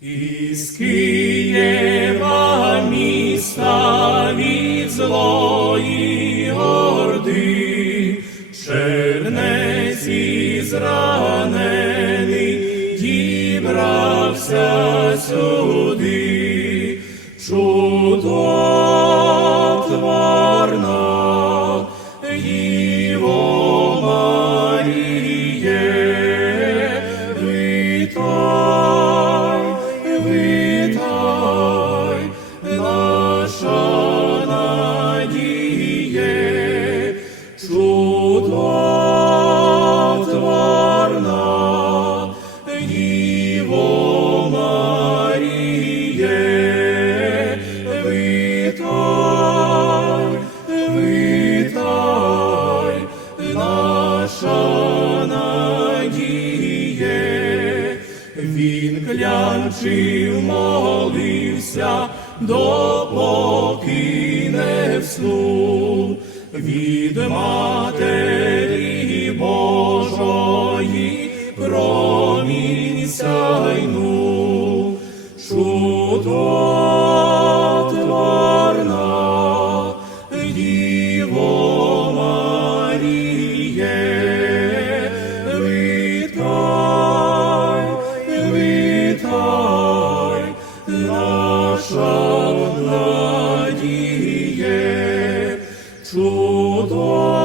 Із Києва міста від злої орди, чернець зранений дібрався сюди, наша. Він клянчив, молився, допоки не вснув від промінь сяйнув. Чудотворна Діво Маріє, вітай, вітай, наша надіє, чудотворна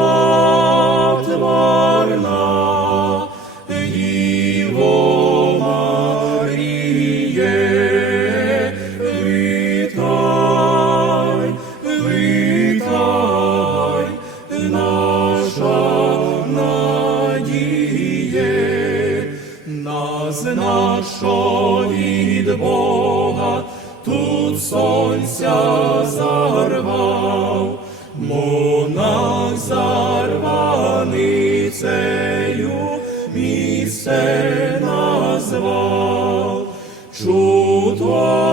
нас нашого від Бога тут сонця зарвав, монах зарваницею місце назвав. Чудо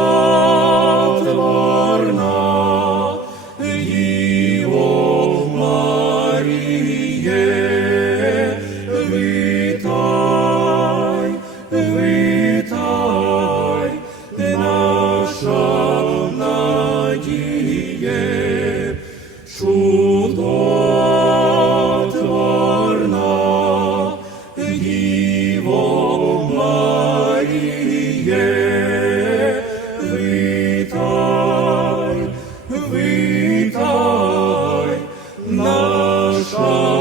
чудотворна Діво Маріє, витай, витай наша